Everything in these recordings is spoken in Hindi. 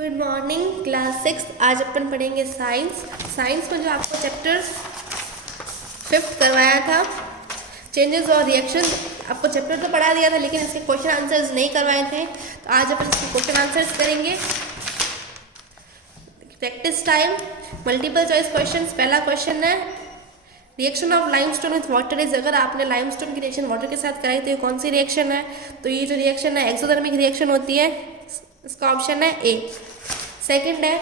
Good morning class 6। आज अपन पढ़ेंगे साइंस। साइंस में जो आपको चैप्टर 5 करवाया था, चेंजेस और रिएक्शन, आपको चैप्टर तो पढ़ा दिया था लेकिन इसके क्वेश्चन आंसर्स नहीं करवाए थे, तो आज अपन इसके क्वेश्चन आंसर्स करेंगे। Practice time, multiple choice question. पहला क्वेश्चन है reaction of limestone with water is. अगर आपने लाइमस्टोन की रिएक्शन वाटर के साथ कराई तो ये कौन सी रिएक्शन है? तो ये जो रिएक्शन है एक्सोथर्मिक रिएक्शन होती है, इसका ऑप्शन है ए। सेकंड है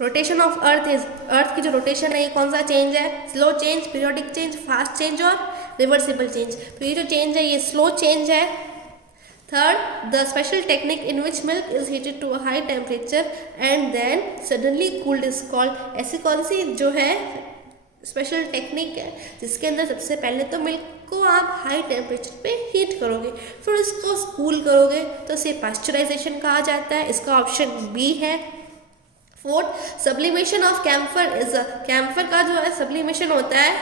rotation of Earth is. Earth की जो रोटेशन है ये कौन सा चेंज है? Slow change, periodic change, fast change और रिवर्सिबल चेंज। तो ये जो चेंज है ये स्लो चेंज है। Third, the special technique in which milk is heated to a high temperature and then suddenly cooled is called. ऐसी कौन सी जो है स्पेशल टेक्निक है जिसके अंदर सबसे पहले तो मिल्क को आप हाई टेम्परेचर पे हीट करोगे, फिर उसको कूल करोगे, तो इसे पास्चराइजेशन कहा जाता है। इसका ऑप्शन बी है। Fourth, sublimation of camphor is. Camphor का जो है सब्लिमेशन होता है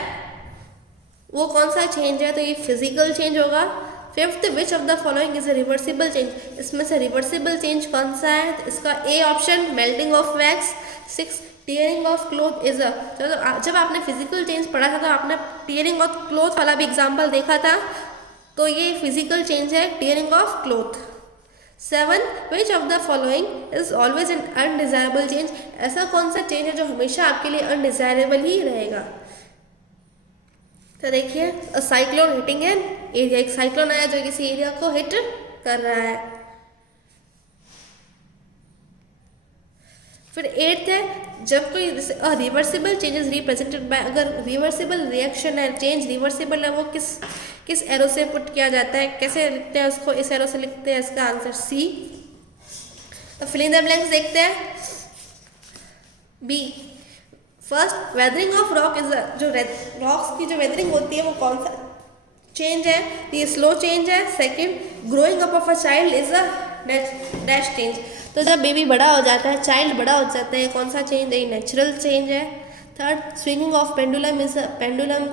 वो कौन सा चेंज है? तो ये फिजिकल चेंज होगा। Fifth, which of the following is a reversible change. इसमें से रिवर्सिबल चेंज कौन सा है? तो इसका A option, melting of wax. Six, tearing of cloth is a. जब आपने फिजिकल चेंज पढ़ा था तो आपने टीयरिंग ऑफ क्लोथ वाला भी एग्जाम्पल देखा था, तो ये फिजिकल चेंज है, tearing of cloth. Seven, which of the following is always an undesirable change. ऐसा कौन सा चेंज है जो हमेशा आपके लिए अनडिजायरेबल ही रहेगा? तो देखिए, साइक्लोन हिटिंग एन एरिया। एक साइक्लोन आया जो किसी एरिया को हिट कर रहा है। फिर एट्थ है, जब कोई रिवर्सिबल चेंजेस रिप्रेजेंटेड बाय। अगर रिवर्सिबल रिएक्शन है, चेंज रिवर्सिबल है, वो किस एरो से पुट किया जाता है, कैसे लिखते हैं उसको? इस एरो से लिखते हैं। इसका आंसर सी। तो फिल इन द ब्लैंक्स देखते हैं। B, first, weathering of rock is. जो रॉक्स की जो वेदरिंग होती है वो कौन सा चेंज है? ये स्लो चेंज है। Second, growing up of a child is a dash change. तो जब बेबी बड़ा हो जाता है, चाइल्ड बड़ा हो जाता है, कौन सा चेंज है? ये नेचुरल चेंज है। Third, swinging of pendulum is. Pendulum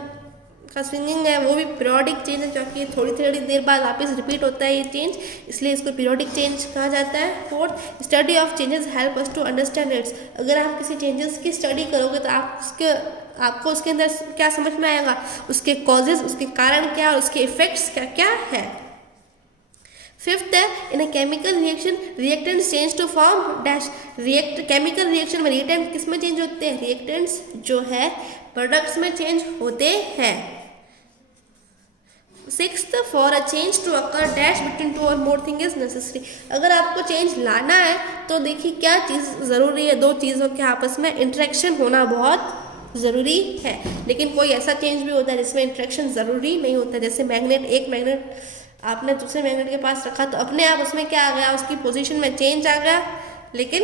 का स्विंगिंग है वो भी पीरियोडिक चेंज है, क्योंकि थोड़ी थोड़ी देर बाद वापस रिपीट होता है ये चेंज, इसलिए इसको पीरियोडिक चेंज कहा जाता है। Fourth, study of changes help us to understand its. अगर आप किसी चेंजेस की स्टडी करोगे तो आपको उसके अंदर क्या समझ में आएगा, उसके कॉजेज, उसके कारण क्या और उसके इफेक्ट्स क्या क्या है। फिफ्थ है, in a chemical reaction reactants change to form dash. Chemical reaction में रिएक्टेंट किस में चेंज होते हैं? रिएक्टेंट्स जो है प्रोडक्ट्स में चेंज होते हैं। Sixth, for a change to occur dash between two or more thing is necessary. अगर आपको चेंज लाना है तो देखिए क्या चीज़ ज़रूरी है, दो चीज़ों के आपस में इंटरेक्शन होना बहुत ज़रूरी है। लेकिन कोई ऐसा चेंज भी होता है जिसमें इंटरेक्शन ज़रूरी नहीं होता, जैसे मैग्नेट। एक मैग्नेट आपने दूसरे मैग्नेट के पास रखा तो अपने आप उसमें क्या आ गया, उसकी पोजीशन में चेंज आ गया, लेकिन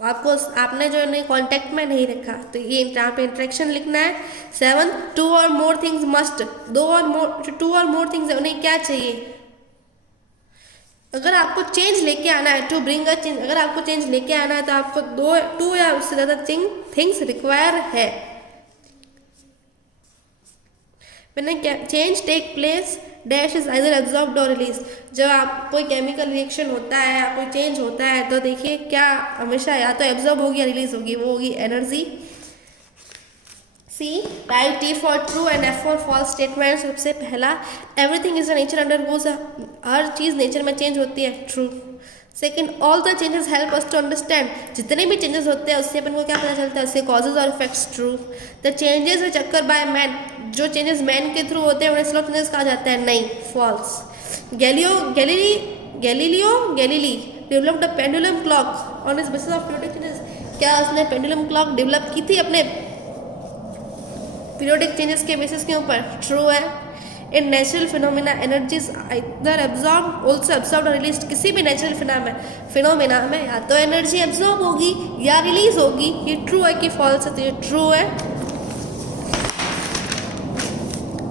आपने जो नहीं कांटेक्ट में नहीं रखा, तो ये यहाँ पे इंटरेक्शन लिखना है। Seven, to or more things must. To or more things है, उन्हें क्या चाहिए? अगर आपको चेंज लेके आना है, टू ब्रिंग अ चेंज, अगर आपको चेंज लेके आना है तो आपको टू या उससे ज़्यादा थिंग्स रिक्वायर है। When a change take place, dash is either absorbed or released. जब आप कोई केमिकल रिएक्शन होता है या कोई चेंज होता है तो देखिए क्या हमेशा या तो एब्जॉर्ब होगी या रिलीज होगी, वो होगी energy. C, write T for true and F for false statement. सबसे पहला, everything is a nature undergoes. हर चीज़ नेचर में चेंज होती है, true. Second, all the changes help us to understand. जितने भी चेंजेस होते हैं उससे अपन को क्या पता चलता है, उसके कॉजेज और effects, true. The changes which occur by man, जो चेंजेस मैन के थ्रू होते हैं उन्हें स्लो चेंजेस कहा जाता है, नहीं, false. Galilei developed a pendulum clock on this basis of periodic changes. क्या उसने पेंडुलम क्लॉक डेवलप की थी अपने पीरियोडिक चेंजेस के बेसिस के ऊपर? ट्रू है। इन नेचुरल फिनोमिना एनर्जीज इधर एब्जॉर्ब ऑल्सो एब्जॉर्ब और रिलीज। किसी भी नेचुरल फिनोमिना में या तो एनर्जी एब्जॉर्ब होगी या रिलीज होगी, ये ट्रू है कि फॉल्स है? तो ये ट्रू है।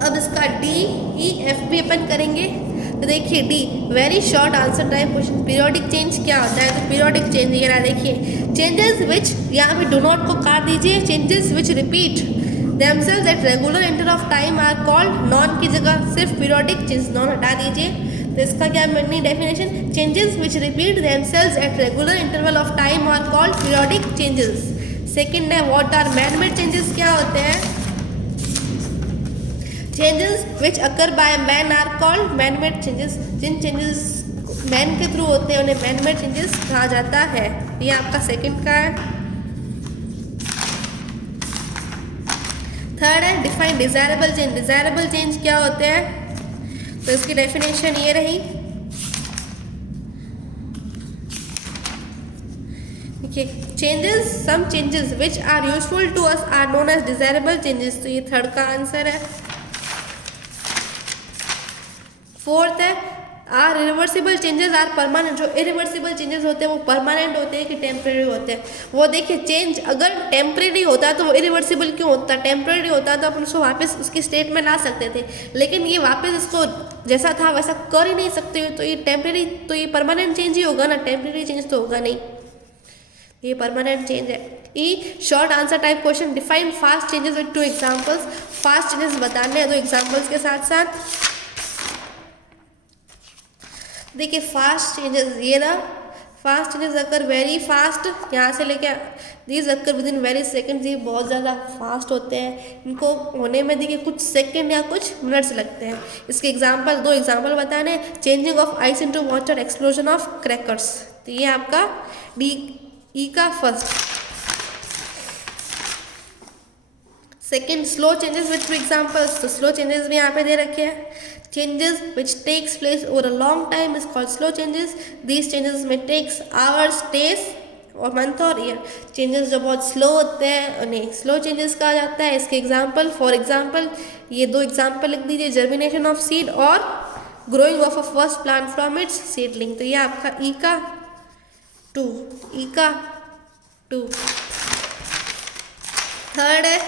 अब इसका डी ई एफ भी अपन करेंगे। तो देखिए D, very short answer time question. Periodic change क्या होता है? तो पीरियोडिक चेंज ये ना, देखिए चेंजेस विच, यहाँ पे डू नॉट को काट दीजिए, changes which repeat themselves at regular interval of time are called, non की जगह सिर्फ पीरियोडिक चेंज, नॉन हटा दीजिए। तो इसका क्या मनी definition, changes which repeat themselves at regular interval of time are called periodic changes. Second है what are man made changes, क्या होते हैं, changes which occur by man are called man made changes, जिन चेंजेस मैन के थ्रू होते हैं उन्हें मैन मेड चेंजेस कहा जाता है। ये आपका सेकंड का है। थर्ड है define desirable change, desirable change क्या होते हैं, तो इसकी डेफिनेशन ये रही, देखिए changes, some changes which are useful to us are known as desirable changes, तो ये थर्ड का आंसर है। फोर्थ है are irreversible changes are permanent, जो इरिवर्सिबल चेंजेस होते हैं वो परमानेंट होते हैं कि टेम्परेरी होते हैं। वो देखिए चेंज अगर टेम्परेरी होता है तो वो इरिवर्सिबल क्यों होता है, टेम्परेरी होता है तो अपन उसको वापस उसकी स्टेट में ला सकते थे, लेकिन ये वापस इसको जैसा था वैसा कर ही नहीं सकते, तो ये टेम्परेरी, तो ये परमानेंट चेंज ही होगा ना, टेम्परेरी चेंज तो होगा नहीं, ये परमानेंट चेंज है। E short answer type question, define fast changes with 2 examples, fast changes बताने हैं 2 एग्जांपल्स के साथ साथ। देखिए फास्ट चेंजेस, ये ना फास्ट चेंजेस अकर वेरी फास्ट, यहाँ से लेके these occur with in very seconds, ये बहुत ज़्यादा फास्ट होते हैं, इनको होने में देखिए कुछ सेकंड या कुछ मिनट्स लगते हैं। इसके एग्जांपल 2 एग्जांपल बताने, changing of ice into water, explosion of crackers, तो ये आपका डी ई का first. Second slow changes with 2 examples, तो स्लो चेंजेस भी यहाँ पे दे रखे हैं, changes which takes place over a long time is called slow changes, these changes may takes hours, days और मंथ और ईयर, चेंजेस जो बहुत स्लो होते हैं उन्हें स्लो चेंजेस कहा जाता है। इसके एग्जांपल, फॉर एग्जांपल ये 2 एग्जांपल लिख दीजिए, जर्मिनेशन ऑफ सीड और growing of a first plant from its seedling, तो ये आपका ई का 2, ई का 2। थर्ड है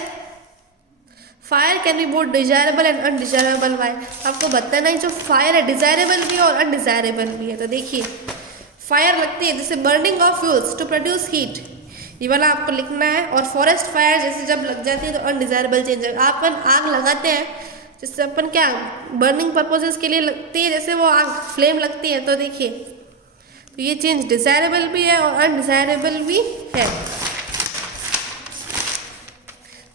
fire can be both desirable and undesirable, why, आपको बताना है जो फायर है डिजायरेबल भी है और अनडिजायरेबल भी है। तो देखिए फायर लगती है जैसे burning of fuels to produce heat, ये वाला आपको लिखना है, और फॉरेस्ट फायर जैसे जब लग जाती है तो अनडिजायरेबल चेंज है। अपन आग लगाते हैं जिससे अपन क्या बर्निंग पर्पजेस के लिए लगती है, जैसे वो आग फ्लेम लगती है, तो देखिए तो ये चेंज डिजायरेबल भी है और अनडिजायरेबल भी है।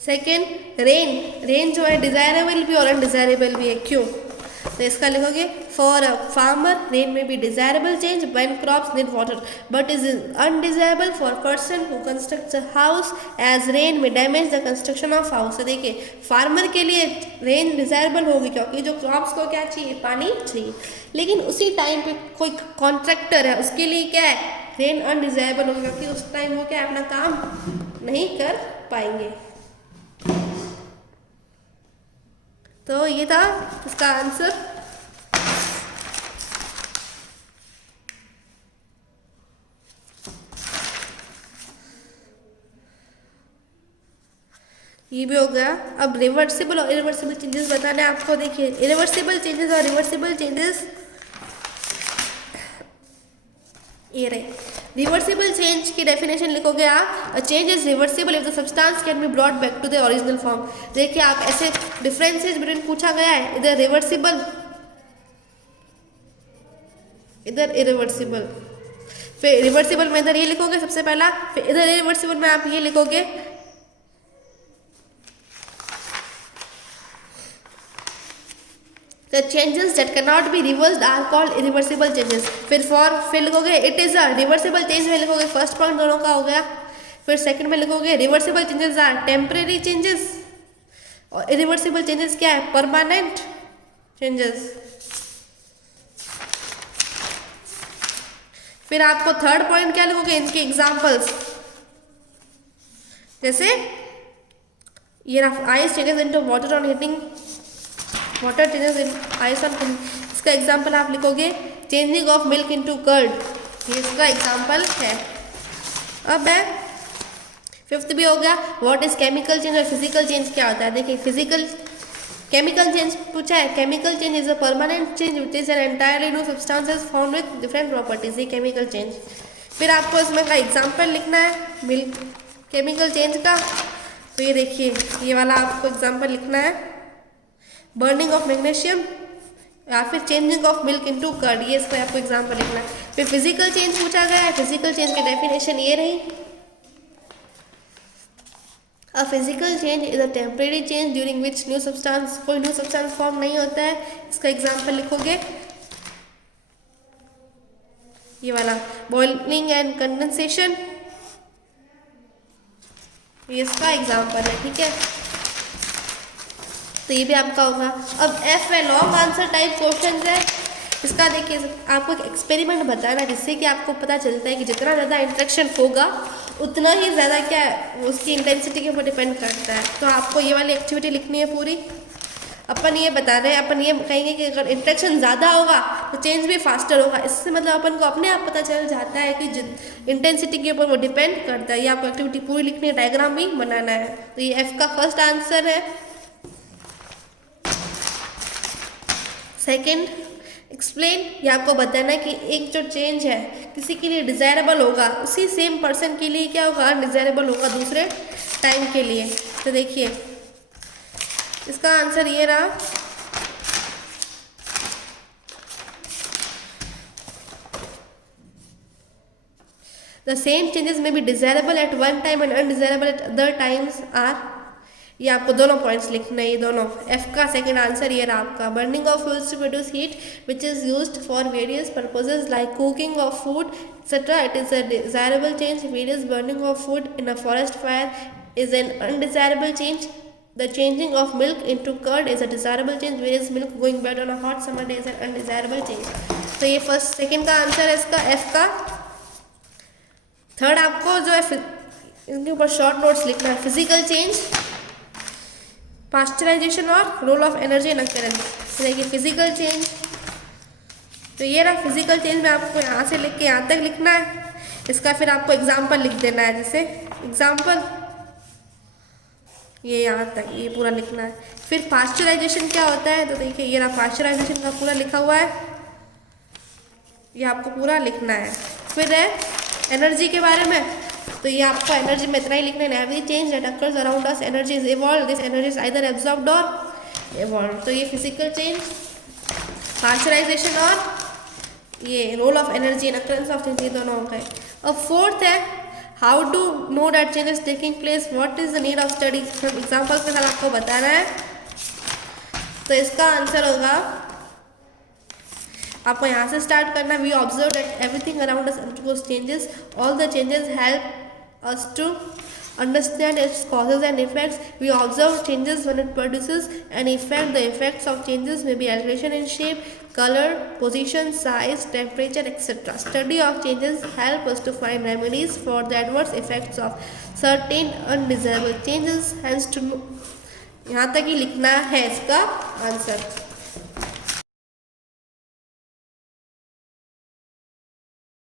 सेकेंड रेन, रेन जो है डिजायरेबल भी और अनडिजायरेबल भी है, क्यों, तो इसका लिखोगे for a farmer rain may be desirable change when crops need water but is undesirable for person who constructs a house as rain may damage the construction of house. तो देखिए फार्मर के लिए रेन डिजायरेबल होगी क्योंकि जो क्रॉप्स को क्या चाहिए, पानी चाहिए, लेकिन उसी टाइम पे कोई कॉन्ट्रैक्टर है उसके लिए क्या है, रेन अनडिजायरेबल होगी क्योंकि उस टाइम वो क्या अपना काम नहीं कर पाएंगे। तो ये था इसका आंसर। ये भी हो गया। अब रिवर्सिबल और इरिवर्सिबल चेंजेस बताने आपको। देखिए इरिवर्सिबल चेंजेस और रिवर्सिबल चेंजेस ये रहे। रिवर्सिबल चेंज की डेफिनेशन लिखोगे आप, change is reversible if the substance can be brought back to the original form. देखिए आप ऐसे डिफरेंसेस बिटवीन पूछा गया है, इधर रिवर्सिबल इधर इरिवर्सिबल, फिर रिवर्सिबल में इधर ये लिखोगे सबसे पहला, फिर इधर इरिवर्सिबल में आप ये लिखोगे The changes that cannot be reversed are called irreversible changes। फिर लिखोगे it is a reversible change में लिखोगे, फर्स्ट पॉइंट दोनों का हो गया। फिर सेकंड में लिखोगे reversible changes are temporary changes और इरिवर्सिबल चेंजेस क्या है, परमानेंट चेंजेस। फिर आपको थर्ड पॉइंट क्या लिखोगे, इनके एग्जांपल्स, जैसे ये ice changes into water on heating, water changes in ice on cooling. इसका एग्जांपल आप लिखोगे changing of milk into curd, ये इसका एग्जांपल है। अब है फिफ्थ भी हो गया, व्हाट इज केमिकल चेंज और फिजिकल चेंज क्या होता है। देखिए फिजिकल केमिकल चेंज पूछा है, chemical change is a permanent change which is an entirely new substances found with different properties, ये केमिकल चेंज। फिर आपको इसमें का एग्जांपल लिखना है मिल्क केमिकल चेंज का, तो ये देखिए ये वाला आपको एग्जांपल लिखना है, बर्निंग ऑफ मैग्नीशियम या फिर changing of milk into curd, ये इसका आपको एग्जांपल लिखना है। फिर फिजिकल चेंज पूछा गया है, फिजिकल चेंज की डेफिनेशन ये रही, a physical change is a temporary change during which new substance, कोई न्यू सब्सटेंस फॉर्म नहीं होता है। इसका एग्जांपल लिखोगे ये वाला, बॉइलिंग एंड कंडेंसेशन, ये इसका एग्जांपल है, ठीक है। तो ये भी आपका होगा। अब एफ है लॉन्ग आंसर टाइप क्वेश्चन है। इसका देखिए आपको एक एक्सपेरिमेंट बताना जिससे कि आपको पता चलता है कि जितना ज़्यादा इंट्रैक्शन होगा उतना ही ज़्यादा क्या उसकी इंटेंसिटी के ऊपर डिपेंड करता है। तो आपको ये वाली एक्टिविटी लिखनी है पूरी। अपन ये बता रहे हैं, अपन ये कहेंगे कि अगर इंट्रैक्शन ज़्यादा होगा तो चेंज भी फास्टर होगा। इससे मतलब अपन को अपने आप पता चल जाता है कि इंटेंसिटी के ऊपर वो डिपेंड करता है। ये आपको एक्टिविटी पूरी लिखनी है, डायग्राम भी बनाना है। तो ये एफ का फर्स्ट आंसर है। सेकेंड, एक्सप्लेन, ये आपको बताना है कि एक जो चेंज है किसी के लिए डिज़ायरेबल होगा उसी सेम पर्सन के लिए क्या होगा, अनडिज़ायरेबल होगा दूसरे टाइम के लिए। तो देखिए इसका आंसर ये रहा, the same changes may be desirable at one time and undesirable at other times are. ये आपको दोनों पॉइंट्स लिखना है, ये दोनों। एफ का सेकंड आंसर ये रहा आपका, burning of fuels to produce heat which is used for various purposes like cooking of food etcetera, it is a desirable change. Various burning of food in a forest fire is an undesirable change. The changing of milk into curd is a desirable change, whereas milk going bad on a hot summer day is an undesirable change. तो ये फर्स्ट सेकंड का आंसर है इसका एफ का। थर्ड आपको जो है इनके ऊपर शॉर्ट नोट्स लिखना है, फिजिकल चेंज, पास्चराइजेशन और role of energy in occurrence. देखिए फिजिकल चेंज, तो ये रहा फिजिकल चेंज में आपको यहाँ से लिख के यहाँ तक लिखना है। इसका फिर आपको एग्जाम्पल लिख देना है, जैसे एग्जाम्पल ये यहाँ तक ये पूरा लिखना है। फिर पास्चराइजेशन क्या होता है, तो देखिए ये रहा पास्चराइजेशन का पूरा लिखा हुआ है, ये आपको पूरा लिखना है। फिर है एनर्जी के बारे में, तो ये आपको एनर्जी में इतना ही लिखना है, every change that occurs around us energy is evolve, this energy is either absorbed or evolve. तो ये फिजिकल चेंज, पास्चराइजेशन और ये role of energy in occurrence of change, ये दोनों हो गए। अब फोर्थ है how to know that change is taking place, what is the need of study. Examples के साथ आपको बताना है। तो इसका आंसर होगा, आपको यहाँ से स्टार्ट करना, we observe that everything around us undergoes changes, all the changes help us to understand its causes and effects. We observe changes when it produces an effect. The effects of changes may be alteration in shape, color, position, size, temperature, etc. Study of changes help us to find remedies for the adverse effects of certain undesirable changes. Hence to यहाँ तक ही लिखना है इसका आंसर।